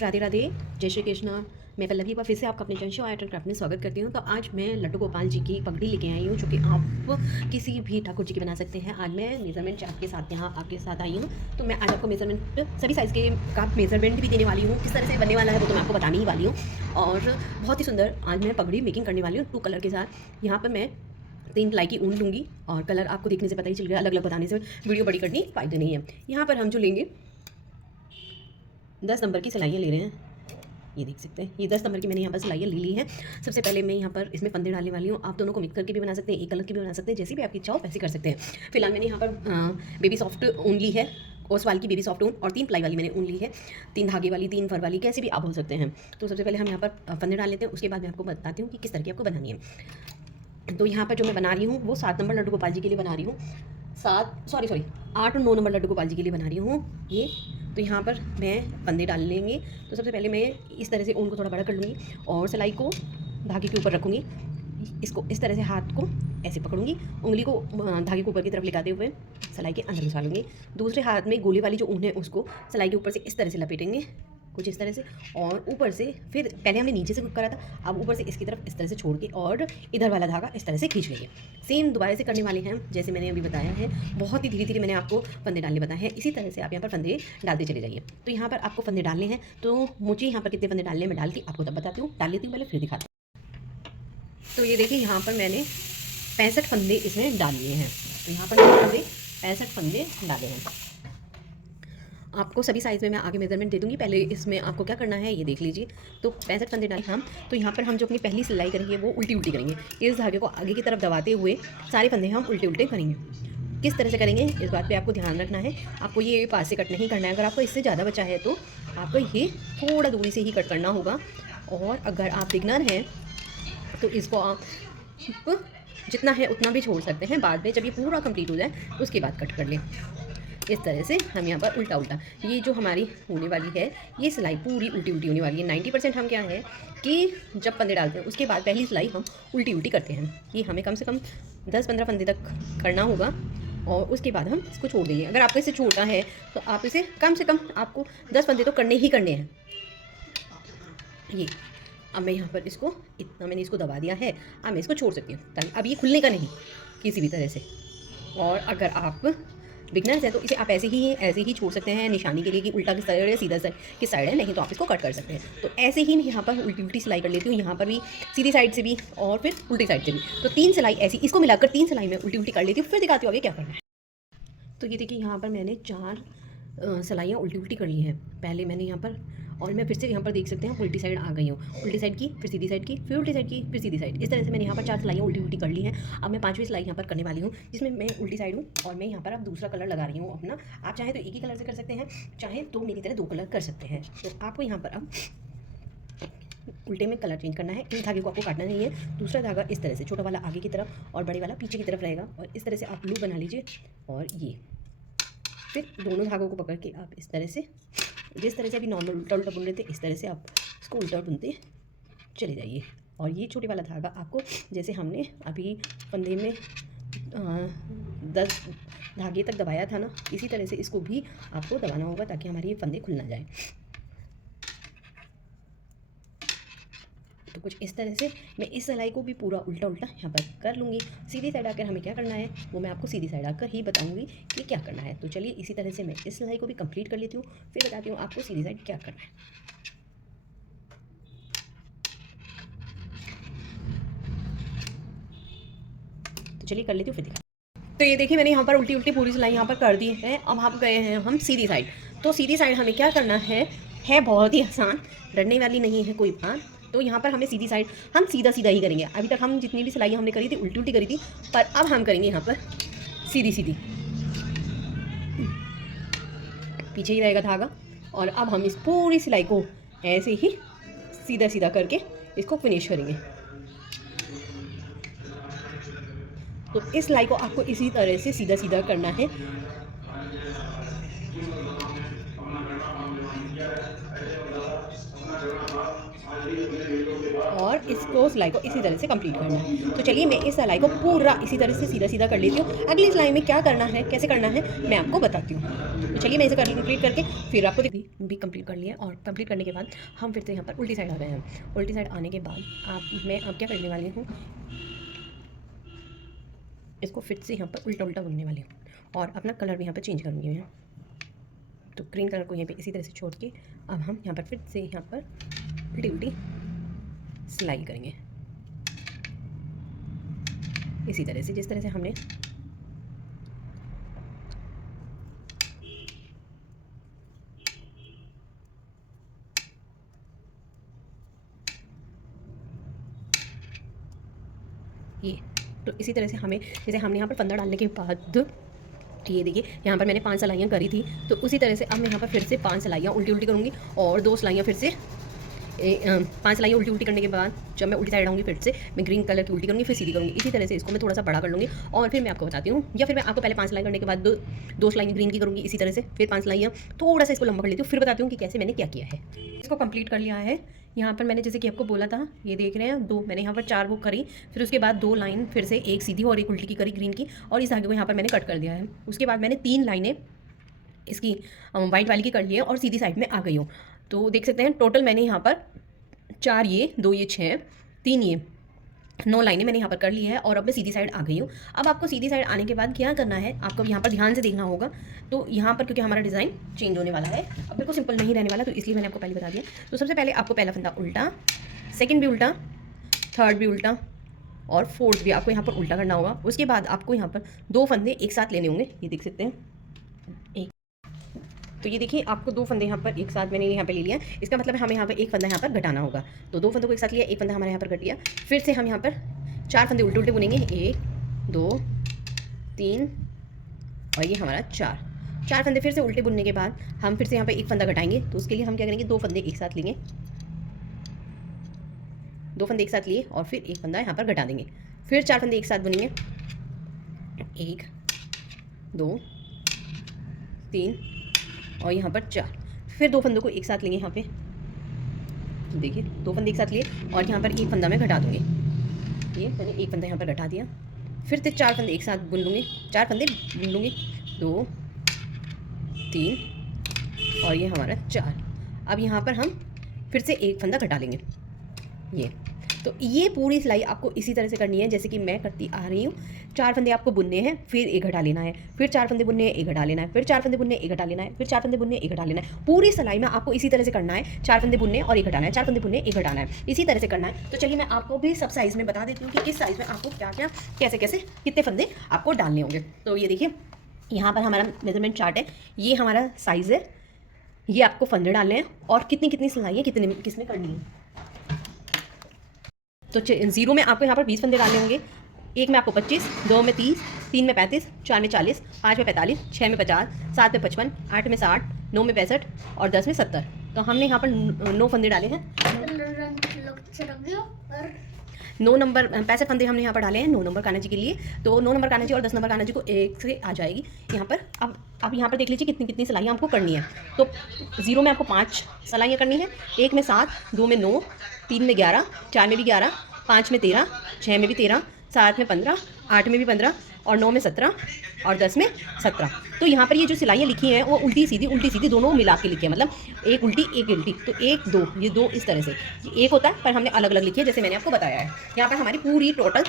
राधे राधे, जय श्री कृष्ण। मैं पल्लवी पर फिर से आपका अपने channel show art and craft में स्वागत करती हूँ। तो आज मैं लड्डू गोपाल जी की पगड़ी लेके आई हूँ, जो कि आप किसी भी ठाकुर जी की बना सकते हैं। आज मैं मेजरमेंट चार्ट के साथ यहाँ आपके साथ आई हूँ। तो मैं आज आपको मेजरमेंट सभी साइज़ के का मेजरमेंट भी देने वाली हूँ। किस तरह से बनने वाला है वो तो मैं आपको बताने ही वाली हूँ। और बहुत ही सुंदर आज मैं पगड़ी मेकिंग करने वाली हूँ 2 कलर के साथ। यहाँ पर मैं 3 प्लाई की ऊन लूँगी और कलर आपको देखने से पता ही चल गया, अलग अलग बताने से वीडियो बड़ी करनी फ़ायदा नहीं है। यहाँ पर हम जो लेंगे 10 नंबर की सिलाइयाँ ले रहे हैं। ये देख सकते हैं, ये 10 नंबर की मैंने यहाँ पर सिलाइयाँ ले ली है। सबसे पहले मैं यहाँ पर इसमें फंदे डालने वाली हूँ। आप दोनों को मिक्स करके भी बना सकते हैं, एक कलर की भी बना सकते हैं, जैसी भी आपकी इच्छा हो वैसे कर सकते हैं। फिलहाल मैंने यहाँ पर बेबी सॉफ्ट ऊन ली है, ओसवाल की बेबी सॉफ्ट ऊन, और 3 प्लाई वाली मैंने ऊन ली है, 3 धागे वाली, 3 फर वाली, कैसे भी आप हो सकते हैं। तो सबसे पहले हम यहाँ पर फंदे डाल लेते हैं, उसके बाद मैं आपको बताती हूँ कि किस तरह की आपको बनानी है। तो यहाँ पर जो मैं बना रही हूँ वो 7 नंबर लड्डू गोपाल जी के लिए बना रही हूँ। 8 और 9 नंबर लड्डू गोपाल जी के लिए बना रही हूँ ये। तो यहाँ पर मैं फंदे डाल लेंगे। तो सबसे पहले मैं इस तरह से ऊन को थोड़ा बड़ा कर लूँगी और सिलाई को धागे के ऊपर रखूँगी। इसको इस तरह से हाथ को ऐसे पकड़ूंगी, उंगली को धागे के ऊपर की तरफ लिखाते हुए सिलाई के अंदर घुसा लूँगी। दूसरे हाथ में गोली वाली जो ऊन है उसको सिलाई के ऊपर से इस तरह से लपेटेंगे, कुछ इस तरह से, और ऊपर से फिर पहले हमने नीचे से कुक करा था, अब ऊपर से इसकी तरफ इस तरह से छोड़ के और इधर वाला धागा इस तरह से खींच लेंगे। सेम दोबारा से करने वाले हैं जैसे मैंने अभी बताया है। बहुत ही धीरे धीरे मैंने आपको फंदे डालने बताया है, इसी तरह से आप यहाँ पर फंदे डालते चले जाइए। तो यहाँ पर आपको फंदे डालने हैं, तो मुझे यहाँ पर कितने फंदे डालने में डालती आपको तब बताती हूँ, डाल लेती हूँ पहले फिर दिखाती हूँ। तो ये देखिए यहाँ पर मैंने 65 फंदे इसमें डाल लिए हैं। तो यहाँ पर मैंने 65 फंदे डाले हैं। आपको सभी साइज़ में मैं आगे मेजरमेंट दे दूँगी, पहले इसमें आपको क्या करना है ये देख लीजिए। तो 65 फंदे डाले हम। तो यहाँ पर हम जो अपनी पहली सिलाई करेंगे वो उल्टी उल्टी करेंगे, इस धागे को आगे की तरफ दबाते हुए सारे फंदे हम उल्टे उल्टे करेंगे। किस तरह से करेंगे इस बात पे आपको ध्यान रखना है। आपको ये पास से कट नहीं करना है, अगर आपको इससे ज़्यादा बचा है तो आपको ये थोड़ा दूरी से ही कट करना होगा। और अगर आप बिगनर हैं तो इसको आप जितना है उतना भी छोड़ सकते हैं, बाद में जब ये पूरा कंप्लीट हो जाए उसके बाद कट कर लें। इस तरह से हम यहाँ पर उल्टा उल्टा, ये जो हमारी होने वाली है ये सिलाई पूरी उल्टी उल्टी होने वाली है। 90% हम क्या है कि जब फंदे डालते हैं उसके बाद पहली सिलाई हम उल्टी उल्टी करते हैं। ये हमें कम से कम 10-15 फंदे तक करना होगा और उसके बाद हम इसको छोड़ देंगे। अगर आपको इसे छोड़ना है तो आप इसे कम से कम आपको 10 फंदे तो करने ही करने हैं। ये अब मैं यहाँ पर इसको इतना मैंने इसको दबा दिया है, अब मैं इसको छोड़ सकती हूँ ताकि अब ये खुलने का नहीं किसी भी तरह से। और अगर आप बिगनर्स है तो इसे आप ऐसे ही छोड़ सकते हैं निशानी के लिए कि उल्टा किस साइड है सीधा साइड किस साइड है, नहीं तो आप इसको कट कर सकते हैं। तो ऐसे ही मैं यहाँ पर उल्टी उल्टी सिलाई कर लेती हूँ, यहाँ पर भी सीधी साइड से भी और फिर उल्टी साइड से भी। तो 3 सिलाई ऐसी, इसको मिलाकर 3 सिलाई में उल्टी उल्टी कर लेती हूँ, फिर दिखाती हूँ आगे क्या करना है। तो ये देखिए यहाँ पर मैंने 4 सिलाइयाँ उल्टी उल्टी कर ली हैं। पहले मैंने यहाँ पर, और मैं फिर से यहाँ पर देख सकते हैं उल्टी साइड आ गई हूँ, उल्टी साइड की फिर सीधी साइड की फिर उल्टी साइड की फिर सीधी साइड। इस तरह से मैंने यहाँ पर 4 सिलाइयाँ उल्टी उल्टी कर ली हैं। अब मैं 5वीं सिलाई यहाँ पर करने वाली हूँ जिसमें मैं उल्टी साइड हूँ और मैं यहाँ पर अब दूसरा कलर लगा रही हूँ अपना। आप चाहे तो एक ही कलर से कर सकते हैं, चाहे तो मेरी तरह 2 कलर कर सकते हैं। तो आपको यहाँ पर अब उल्टे में कलर चेंज करना है। इस धागे को आपको काटना नहीं है, दूसरा धागा इस तरह से, छोटा वाला आगे की तरफ और बड़े वाला पीछे की तरफ रहेगा, और इस तरह से आप लूप बना लीजिए। और ये फिर दोनों धागों को पकड़ के आप इस तरह से, जिस तरह से अभी नॉर्मल उल्टा उल्टा बुन रहे थे इस तरह से आप इसको उल्टा बुनते चले जाइए। और ये छोटे वाला धागा आपको, जैसे हमने अभी फंदे में 10 धागे तक दबाया था ना, इसी तरह से इसको भी आपको दबाना होगा ताकि हमारे ये फंदे खुल ना जाए। तो कुछ इस तरह से मैं इस सिलाई को भी पूरा उल्टा उल्टा यहाँ पर कर लूँगी। सीधी साइड आकर हमें क्या करना है वो मैं आपको सीधी साइड आकर ही बताऊँगी कि क्या करना है। तो चलिए इसी तरह से मैं इस सिलाई को भी कंप्लीट कर लेती हूँ, फिर बताती हूँ आपको सीधी साइड क्या करना है। तो चलिए कर लेती हूँ फिर दिखा। तो ये देखिए मैंने यहाँ पर उल्टी उल्टी पूरी सिलाई यहाँ पर कर दी है। अब हम गए हैं हम सीधी साइड। तो सीधी साइड हमें क्या करना है बहुत ही आसान, डरने वाली नहीं है कोई बात। तो यहाँ पर हमें सीधी साइड हम सीधा सीधा ही करेंगे। अभी तक हम जितनी भी सिलाई हमने करी थी उल्टी उल्टी करी थी, पर अब हम करेंगे यहाँ पर सीधी सीधी। पीछे ही रहेगा धागा, और अब हम इस पूरी सिलाई को ऐसे ही सीधा सीधा करके इसको फिनिश करेंगे। तो इस सिलाई को आपको इसी तरह से सीधा सीधा करना है। और पर इसको सिलाई को इसी तरह से कंप्लीट करना है। तो चलिए मैं इस सिलाई को पूरा इसी तरह से सीधा सीधा कर लेती हूँ। अगली सिलाई में क्या करना है, कैसे करना है, मैं आपको बताती हूँ। तो चलिए मैं इसे कंप्लीट करके फिर आपको भी कंप्लीट कर लिया। और कंप्लीट करने के बाद हम फिर से यहाँ पर उल्टी साइड आ गए हैं। उल्टी साइड आने के बाद मैं अब क्या करने वाली हूँ, इसको फिर से यहाँ पर उल्टा उल्टा बुनने वाली हूँ और अपना कलर भी यहाँ पर चेंज करूँगी मैं। तो ग्रीन कलर को यहाँ पे इसी तरह से छोड़ के अब हम यहाँ पर फिर से यहाँ पर उल्टी उल्टी सिलाई करेंगे इसी तरह से, जिस तरह से हमने ये। तो इसी तरह से हमें, जैसे हमने यहाँ पर फंदा डालने के बाद ये देखिए यहाँ पर मैंने 5 सिलाइयाँ करी थी, तो उसी तरह से अब मैं यहाँ पर फिर से 5 सिलाइयाँ उल्टी उल्टी करूँगी और 2 सिलाइयाँ फिर से 5 सिलाइयाँ उल्टी उल्टी करने के बाद जब मैं उल्टी साइड आऊँगी फिर से मैं ग्रीन कलर की उल्टी करूँगी, फिर सीधी करूँगी। इसी तरह से इसको मैं थोड़ा सा बड़ा कर लूँगी और फिर मैं आपको बताती हूँ, या फिर मैं आपको पहले 5 सिलाई करने के बाद 2 सिलाइयाँ ग्रीन की करूँगी इसी तरह से, फिर 5 सिलाइयाँ थोड़ा सा इसको लंबा कर लेती हूँ, फिर बताती हूँ कि कैसे मैंने क्या किया है। इसको कंप्लीट कर लिया है। यहाँ पर मैंने जैसे कि आपको बोला था, ये देख रहे हैं 2 मैंने यहाँ पर 4 वो करी, फिर उसके बाद 2 लाइन फिर से एक सीधी और एक उल्टी की करी ग्रीन की, और इस धागे को यहाँ पर मैंने कट कर दिया है। उसके बाद मैंने 3 लाइनें इसकी वाइट वाली की कर ली है और सीधी साइड में आ गई हूँ। तो देख सकते हैं टोटल मैंने यहाँ पर 4 ये 2 ये 6 3 ये 9 लाइनें मैंने यहाँ पर कर ली है और अब मैं सीधी साइड आ गई हूँ। अब आपको सीधी साइड आने के बाद क्या करना है, आपको यहाँ पर ध्यान से देखना होगा। तो यहाँ पर क्योंकि हमारा डिज़ाइन चेंज होने वाला है, अब बिल्कुल सिंपल नहीं रहने वाला, तो इसलिए मैंने आपको पहले बता दिया। तो सबसे पहले आपको पहला फंदा उल्टा, सेकंड भी उल्टा, थर्ड भी उल्टा और फोर्थ भी आपको यहाँ पर उल्टा करना होगा। उसके बाद आपको यहाँ पर 2 फंदे एक साथ लेने होंगे, ये देख सकते हैं एक। तो ये देखिए आपको 2 फंदे यहाँ पर एक साथ मैंने यहाँ पे ले लिया। इसका मतलब है हमें यहाँ पर एक फंदा यहाँ पर घटाना होगा। तो 2 फंदों को एक साथ लिया, एक फंदा हमारे यहाँ पर घट गया। फिर से हम यहाँ पर 4 फंदे उल्टे उल्टे बुनेंगे, 1 2 3 और ये हमारा 4 फंदे फिर से उल्टे बुनने के बाद हम फिर से यहाँ पर एक फंदा घटाएंगे। तो उसके लिए हम क्या करेंगे, 2 फंदे एक साथ लेंगे, 2 फंदे एक साथ लिए और फिर एक फंदा यहाँ पर घटा देंगे। फिर 4 फंदे एक साथ बुनेंगे, 1 2 3 और यहाँ पर 4। फिर 2 फंदों को एक साथ लेंगे यहाँ पे, देखिए 2 फंदे एक साथ लिए और यहाँ पर एक फंदा मैं घटा दूँगी। ये मैंने एक फंदा यहाँ पर घटा दिया। फिर से 4 फंदे एक साथ बुन लूँगी, 4 फंदे बुन लूँगी, 2 3 और ये हमारा 4। अब यहाँ पर हम फिर से एक फंदा घटा लेंगे ये। तो ये पूरी सिलाई आपको इसी तरह से करनी है जैसे कि मैं करती आ रही हूँ। 4 फंदे आपको बुनने हैं, फिर एक घटा लेना है, फिर 4 फंदे बुनने हैं, एक घटा लेना है, फिर 4 फंदे बुनने एक घटा लेना है, फिर 4 फंदे बुनने एक घटा लेना है। पूरी सिलाई में आपको इसी तरह से करना है, 4 फंदे बुनने और एक घटाना है, 4 फंदे बुनने एक घटाना है, इसी तरह से करना है। तो चलिए मैं आपको भी सब साइज़ में बता देती हूँ कि किस साइज़ में आपको क्या क्या कैसे कैसे कितने फंदे आपको डालने होंगे। तो ये देखिए यहाँ पर हमारा मेजरमेंट चार्ट है, ये हमारा साइज़ है, ये आपको फंदे डालने हैं और कितनी कितनी सिलाई है कितने किस में करनी है। तो 0 में आपको यहाँ पर 20 फंदे डालने होंगे, 1 में आपको 25, 2 में 30, 3 में 35, 4 में 40, 5 में 45, 6 में 50, 7 में 55, 8 में 60, 9 में 65 और 10 में 70। तो हमने यहाँ पर 9 फंदे डाले हैं। 9 नंबर 65 फंदे हमने यहाँ पर डाले हैं 9 नंबर कान्हा जी के लिए। तो 9 नंबर कान्हा जी और 10 नंबर कान्हा जी को एक से आ जाएगी यहाँ पर। अब यहाँ पर देख लीजिए कितनी कितनी सिलाइयाँ आपको करनी है। तो 0 में आपको 5 सिलाइयाँ करनी है, 1 में 7, 2 में 9, 3 में 11, 4 में भी 11, 5 में 13, 6 में भी 13, 7 में 15, 8 में भी 15 और 9 में 17 और 10 में 17। तो यहाँ पर ये जो सिलाइयाँ लिखी हैं वो उल्टी सीधी दोनों मिला के लिखी है, मतलब एक उल्टी एक उल्टी। तो 1 2 ये 2 इस तरह से ये एक होता है, पर हमने अलग अलग लिखी है जैसे मैंने आपको बताया है। यहाँ पर हमारी पूरी टोटल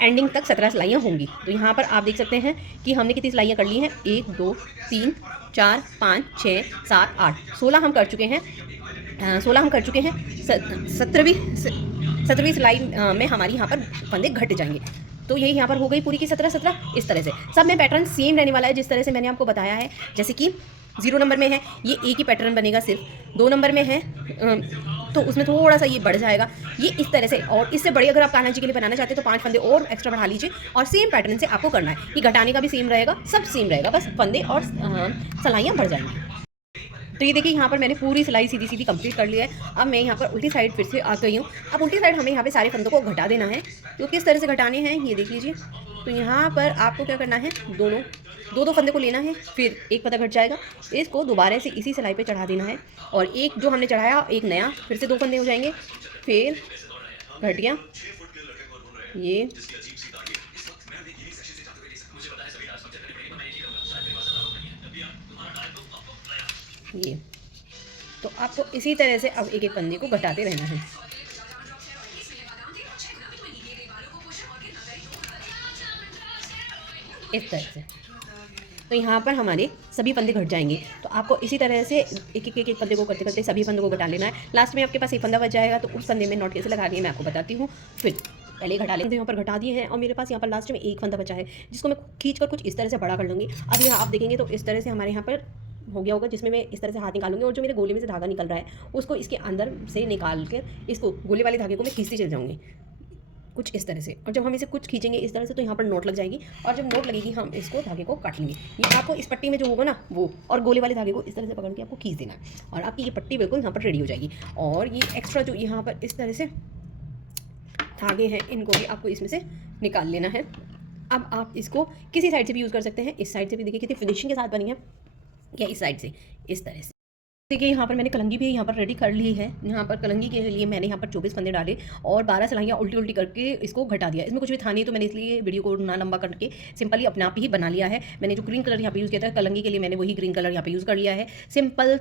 एंडिंग तक 17 सिलाइयाँ होंगी। तो यहाँ पर आप देख सकते हैं कि हमने कितनी सिलाइयाँ कर ली हैं, 1 2 3 4 5 6 7 8 16 हम कर चुके हैं। 16 हम कर चुके हैं। 17वीं सिलाई में हमारी यहाँ पर फंदे घट जाएंगे। तो यही यहाँ पर हो गई पूरी की 17 इस तरह से। सब में पैटर्न सेम रहने वाला है जिस तरह से मैंने आपको बताया है। जैसे कि 0 नंबर में है ये एक ही पैटर्न बनेगा, सिर्फ 2 नंबर में है तो उसमें थोड़ा सा ये बढ़ जाएगा ये इस तरह से। और इससे बड़ी अगर आप कान्हा जी के लिए बनाना चाहते हैं तो 5 फंदे और एक्स्ट्रा बढ़ा लीजिए और सेम पैटर्न से आपको करना है। ये घटाने का भी सेम रहेगा, सब सेम रहेगा, बस फंदे और सिलाइयाँ बढ़ जाएंगी। तो ये देखिए यहाँ पर मैंने पूरी सिलाई सीधी सीधी कंप्लीट कर लिया है। अब मैं यहाँ पर उल्टी साइड फिर से आ गई हूँ। अब उल्टी साइड हमें यहाँ पे सारे फंदों को घटा देना है। तो किस तरह से घटाने हैं ये देख लीजिए। तो यहाँ पर आपको क्या करना है, दो फंदे को लेना है, फिर एक फंदा घट जाएगा, इसको दोबारा से इसी सिलाई पे चढ़ा देना है और एक जो हमने चढ़ाया एक नया, फिर से 2 फंदे हो जाएंगे, फिर घट गया ये। ये तो आपको इसी तरह से अब एक एक पन्ने को घटाते रहना है इस तरह से। तो यहाँ पर हमारे सभी फंदे घट जाएंगे। तो आपको इसी तरह से एक फंदे को करते करते सभी फंदों को घटा लेना है। लास्ट में आपके पास एक फंदा बच जाएगा, तो उस फंदे में नॉट कैसे लगानी है मैं आपको बताती हूँ। फिर पहले घटा लेते हैं, यहाँ पर घटा दिए हैं और मेरे पास यहाँ पर लास्ट में एक फंदा बचा है जिसको मैं खींच कर कुछ इस तरह से बड़ा कर लूँगी। अब यहाँ आप देखेंगे तो इस तरह से हमारे यहाँ पर हो गया होगा, जिसमें मैं इस तरह से हाथ निकालूंगी और जो मेरे गोले में से धागा निकल रहा है उसको इसके अंदर से निकाल कर इसको गोले वाले धागे को मैं खींचती चल जाऊँगी कुछ इस तरह से। और जब हम इसे कुछ खींचेंगे इस तरह से तो यहाँ पर नोट लग जाएगी और जब नोट लगेगी हम इसको धागे को काट लेंगे। ये आपको इस पट्टी में जो होगा ना वो, और गोले वाले धागे को इस तरह से पकड़ के आपको खींच देना है और आपकी ये पट्टी बिल्कुल यहाँ पर रेडी हो जाएगी। और ये एक्स्ट्रा जो यहाँ पर इस तरह से धागे हैं इनको भी आपको इसमें से निकाल लेना है। अब आप इसको किसी साइड से भी यूज़ कर सकते हैं। इस साइड से भी देखिए कितनी फिनिशिंग के साथ बनी है, या इस साइड से इस तरह से। देखिए यहाँ पर मैंने कलंगी भी यहाँ पर रेडी कर ली है। यहाँ पर कलंगी के लिए मैंने यहाँ पर 24 फंदे डाले और 12 सिलाइयाँ उल्टी उल्टी करके इसको घटा दिया। इसमें कुछ भी था नहीं तो मैंने इसलिए वीडियो को ना लंबा करके सिंपली अपने आप ही बना लिया है। मैंने जो ग्रीन कलर यहाँ पे यूज़ किया था कलंगी के लिए मैंने वही ग्रीन कलर यहाँ पे यूज़ कर लिया है। सिंपल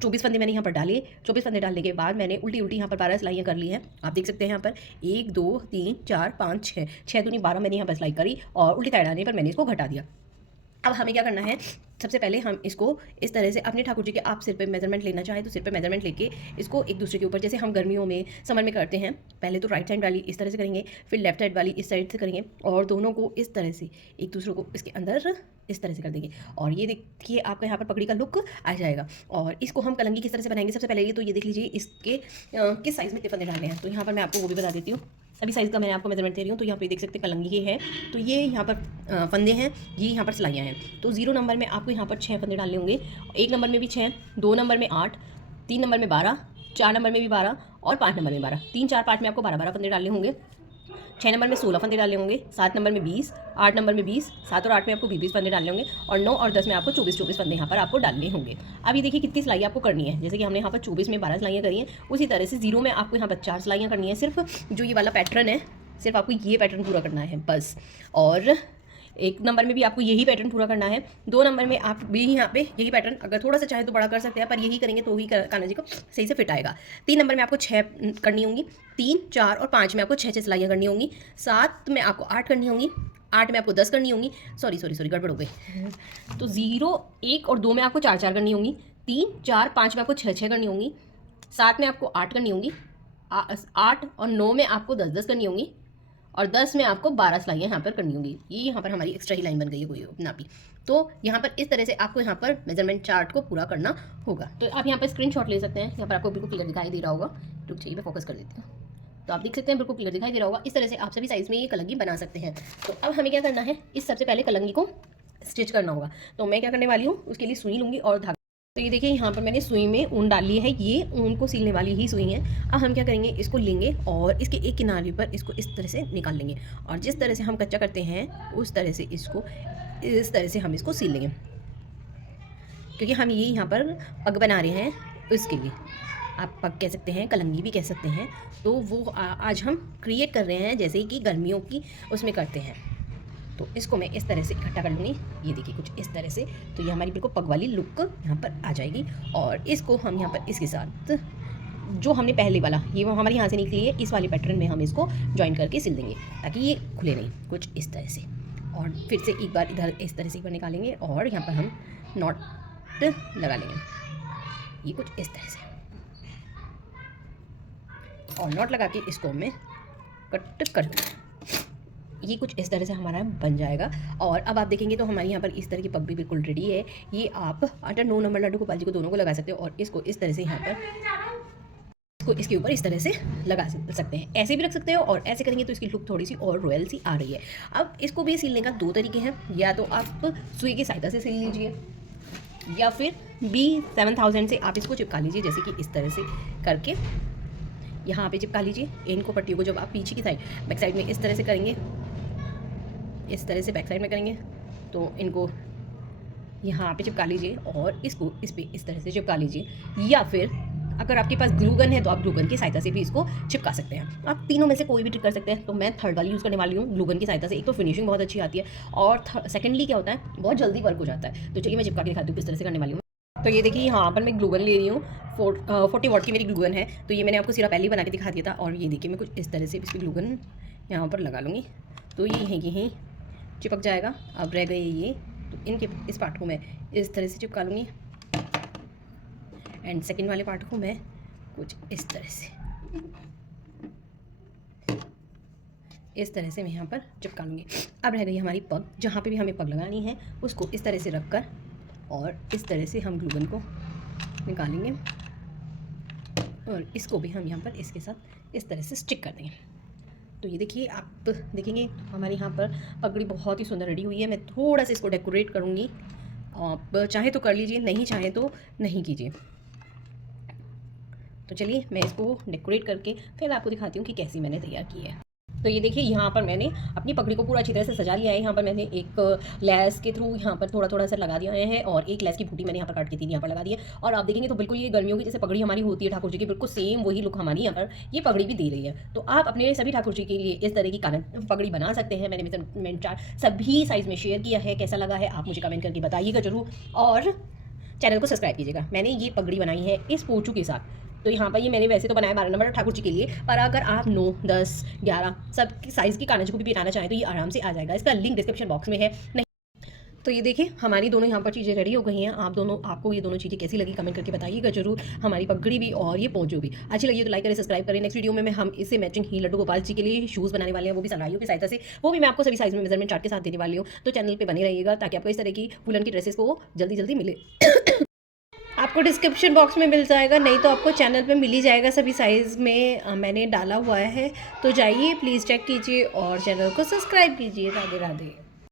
24 फंदे मैंने यहाँ पर डाले। 24 फंदे डालने के बाद मैंने उल्टी उल्टी यहाँ पर 12 सिलाइयाँ कर ली हैं। आप देख सकते हैं यहाँ पर 1 2 3 4 5 6 दूनी 12 मैंने यहाँ पर सिलाई करी और उल्टी साइड आने पर मैंने इसको घटा दिया। अब हमें क्या करना है, सबसे पहले हम इसको इस तरह से अपने ठाकुर जी के आप सिर पे मेजरमेंट लेना चाहे तो सिर पे मेजरमेंट लेके इसको एक दूसरे के ऊपर, जैसे हम गर्मियों में समर में करते हैं, पहले तो राइट साइड वाली इस तरह से करेंगे, फिर लेफ्ट साइड वाली इस साइड से करेंगे और दोनों को इस तरह से एक दूसरे को इसके अंदर इस तरह से कर देंगे। और ये देखिए आपका यहाँ पर पगड़ी का लुक आ जाएगा। और इसको हम कलंगी किस तरह से बनाएंगे, सबसे पहले ये तो ये देख लीजिए इसके किस साइज़ में कितने फंदे डालने हैं। तो यहाँ पर मैं आपको वो भी बता देती हूँ, सभी साइज़ का मैंने आपको मेजरमेंट दे रही हूँ। तो यहाँ पे देख सकते हैं कलंगी ये है, तो ये यहाँ पर फंदे हैं, ये यहाँ पर सिलाइयाँ हैं। तो 0 नंबर में आपको यहाँ पर 6 फंदे डालने होंगे, 1 नंबर में भी 6, 2 नंबर में 8, 3 नंबर में 12, 4 नंबर में भी 12 और 5 नंबर में 12। 3 4 5 में आपको 12 12 फंदे डालने होंगे। 6 नंबर में 16 फंदे डालने होंगे, 7 नंबर में 20, 8 नंबर में 20, 7 और 8 में आपको 20 फंदे डालने होंगे और 9 और 10 में आपको 24 फंदे यहाँ पर आपको डालने होंगे। अभी देखिए कितनी सिलाई आपको करनी है, जैसे कि हमने यहाँ पर 24 में 12 सिलाइयाँ करी हैं, उसी तरह से 0 में आपको यहाँ पर 4 सिलाइयाँ करनी है। सिर्फ जो ये वाला पैटर्न है, सिर्फ आपको ये पैटर्न पूरा करना है बस। और 1 नंबर में भी आपको यही पैटर्न पूरा करना है। 2 नंबर में आप भी यहाँ पे यही पैटर्न, अगर थोड़ा सा चाहे तो बड़ा कर सकते हैं, पर यही करेंगे तो ही कान्हा जी को सही से फिट आएगा। 3 नंबर में आपको 6 करनी होंगी, 3 4 और 5 में आपको 6 सिलाइयाँ करनी होंगी, 7 में आपको 8 करनी होंगी, 8 में आपको 10 करनी होंगी, सॉरी गड़बड़ हो गई। तो 0 1 और 2 में आपको 4 4 करनी होंगी, 3 4 5 में आपको 6 6 करनी होंगी, 7 में आपको 8 करनी होंगी, 8 और 9 में आपको 10 10 करनी होंगी और 10 में आपको 12 सिलाइयाँ यहाँ पर करनी होंगी। ये यहाँ पर हमारी एक्स्ट्रा ही लाइन बन गई है कोई नापी। तो यहाँ पर इस तरह से आपको यहाँ पर मेजरमेंट चार्ट को पूरा करना होगा। तो आप यहाँ पर स्क्रीनशॉट ले सकते हैं, यहाँ पर आपको बिल्कुल क्लियर दिखाई दे रहा होगा। रुक चाहिए मैं फोकस कर देती हूँ, तो आप देख सकते हैं बिल्कुल क्लियर दिखाई दे रहा होगा। इस तरह से आप सभी साइज़ में ये कलंगी बना सकते हैं। तो अब हमें क्या करना है, इस सबसे पहले कलंगी को स्टिच करना होगा। तो मैं क्या करने वाली हूँ, उसके लिए सुई लूँगी और धागा। तो ये देखिए यहाँ पर मैंने सुई में ऊन डाल ली है, ये ऊन को सीलने वाली ही सुई है। अब हम क्या करेंगे, इसको लेंगे और इसके एक किनारे पर इसको इस तरह से निकाल लेंगे और जिस तरह से हम कच्चा करते हैं उस तरह से इसको इस तरह से हम इसको सील लेंगे, क्योंकि हम ये यहाँ पर पग बना रहे हैं, उसके लिए आप पग कह सकते हैं, कलंगी भी कह सकते हैं। तो वो आज हम क्रिएट कर रहे हैं जैसे कि गर्मियों की उसमें करते हैं। तो इसको मैं इस तरह से इकट्ठा कर लूँगी, ये देखिए कुछ इस तरह से। तो ये हमारी बिल्कुल पग वाली लुक यहाँ पर आ जाएगी और इसको हम यहाँ पर इसके साथ जो हमने पहले वाला ये वो हमारे यहाँ से निकली है, इस वाले पैटर्न में हम इसको ज्वाइन करके सिल देंगे ताकि ये खुले नहीं, कुछ इस तरह से। और फिर से एक बार इधर इस तरह से एक बार निकालेंगे और यहाँ पर हम नॉट लगा लेंगे, ये कुछ इस तरह से। और नॉट लगा के इसको मैं कट कर दूँगी, ये कुछ इस तरह से हमारा बन जाएगा। और अब आप देखेंगे तो हमारे यहाँ पर इस तरह की पग भी बिल्कुल रेडी है। ये आप 8 और 9 नंबर लड्डू गोपाल जी को दोनों को लगा सकते हो और इसको इस तरह से यहाँ पर इसको इसके ऊपर इस तरह से लगा सकते हैं। ऐसे भी रख सकते हो और ऐसे करेंगे तो इसकी लुक थोड़ी सी और रॉयल सी आ रही है। अब इसको भी सिलने का 2 तरीके हैं, या तो आप सुई की सहायता से सिल लीजिए या फिर B7000 से आप इसको चिपका लीजिए, जैसे कि इस तरह से करके यहाँ पे चिपका लीजिए इनको पट्टियों को। जब आप पीछे की साइड बैक साइड में इस तरह से करेंगे, इस तरह से बैक साइड में करेंगे तो इनको यहाँ पे चिपका लीजिए और इसको इस पर इस तरह से चिपका लीजिए। या फिर अगर आपके पास ग्लू गन है तो आप ग्लू गन की सहायता से भी इसको चिपका सकते हैं। आप तीनों में से कोई भी ट्रिक कर सकते हैं, तो मैं थर्ड वाली यूज़ करने वाली हूँ ग्लू गन की सहायता से। एक तो फिनिशिंग बहुत अच्छी आती है और सेकेंडली क्या होता है, बहुत जल्दी वर्क हो जाता है। तो चलिए मैं चिपका के दिखाती हूँ किस तरह से करने वाली हूँ। तो ये देखिए यहाँ पर मैं ग्लू गन ले रही हूँ, 40 वॉट की मेरी ग्लू गन है। तो ये मैंने आपको सिरा पहले ही बना के दिखा दिया था। और ये देखिए मैं कुछ इस तरह से इसकी ग्लू गन यहाँ पर लगा लूँगी, तो ये यहीं चिपक जाएगा। अब रह गए ये, तो इनके इस पार्ट को मैं इस तरह से चिपका लूँगी एंड सेकेंड वाले पार्ट को मैं कुछ इस तरह से मैं यहाँ पर चिपका लूँगी। अब रह गई हमारी पग, जहाँ पे भी हमें पग लगानी है उसको इस तरह से रख कर और इस तरह से हम ग्लू गन को निकालेंगे और इसको भी हम यहाँ पर इसके साथ इस तरह से स्टिक कर देंगे। तो ये देखिए, आप देखेंगे हमारी यहाँ पर पगड़ी बहुत ही सुंदर रेडी हुई है। मैं थोड़ा सा इसको डेकोरेट करूँगी, आप चाहे तो कर लीजिए, नहीं चाहे तो नहीं कीजिए। तो चलिए मैं इसको डेकोरेट करके फिर आपको दिखाती हूँ कि कैसी मैंने तैयार की है। तो ये देखिए यहाँ पर मैंने अपनी पगड़ी को पूरा अच्छी तरह से सजा लिया है। यहाँ पर मैंने एक लेस के थ्रू यहाँ पर थोड़ा थोड़ा सा लगा दिया है और एक लेस की बूटी मैंने यहाँ पर काट के थी यहाँ पर लगा दी है। और आप देखेंगे तो बिल्कुल ये गर्मियों की जैसे पगड़ी हमारी होती है ठाकुर जी की, बिल्कुल सेम वही लुक हमारी यहाँ पर ये पगड़ी भी दे रही है। तो आप अपने सभी ठाकुर जी के लिए इस तरह की पगड़ी बना सकते हैं। मैंने मेजरमेंट चार्ट सभी साइज़ में शेयर किया है, कैसा लगा है आप मुझे कमेंट करके बताइएगा जरूर। और चैनल को सब्सक्राइब कीजिएगा। मैंने ये पगड़ी बनाई है इस पोचू के साथ। तो यहाँ पर ये मैंने वैसे तो बनाया 12 नंबर ठाकुर जी के लिए, पर अगर आप 9, 10, 11 सब साइज़ की कानज को भी बनाना चाहें तो ये आराम से आ जाएगा। इसका लिंक डिस्क्रिप्शन बॉक्स में है। नहीं तो ये देखिए हमारी दोनों यहाँ पर चीज़ें रेडी हो गई हैं। आपको ये दोनों चीज़ें कैसी लगी कमेंट करके बताइएगा जरूर। हमारी पगड़ी भी और ये पोंचो भी अच्छी लगी तो लाइक करें, सब्सक्राइब करें। नेक्स्ट वीडियो में हम इससे मैचिंग ही लड्डू गोपाल जी के लिए शूज़ बनाने वाले हैं, वो भी सलाइयों की सहायता से। वो भी मैं आपको सभी साइज़ में मेजरमेंट चार्ट के साथ देने वाली हूँ। तो चैनल पर बने रहिएगा ताकि आपको इस तरह की वुलन की ड्रेसेस को जल्दी जल्दी मिले। आपको डिस्क्रिप्शन बॉक्स में मिल जाएगा, नहीं तो आपको चैनल पे मिल ही जाएगा, सभी साइज़ में मैंने डाला हुआ है। तो जाइए प्लीज़ चेक कीजिए और चैनल को सब्सक्राइब कीजिए। राधे राधे।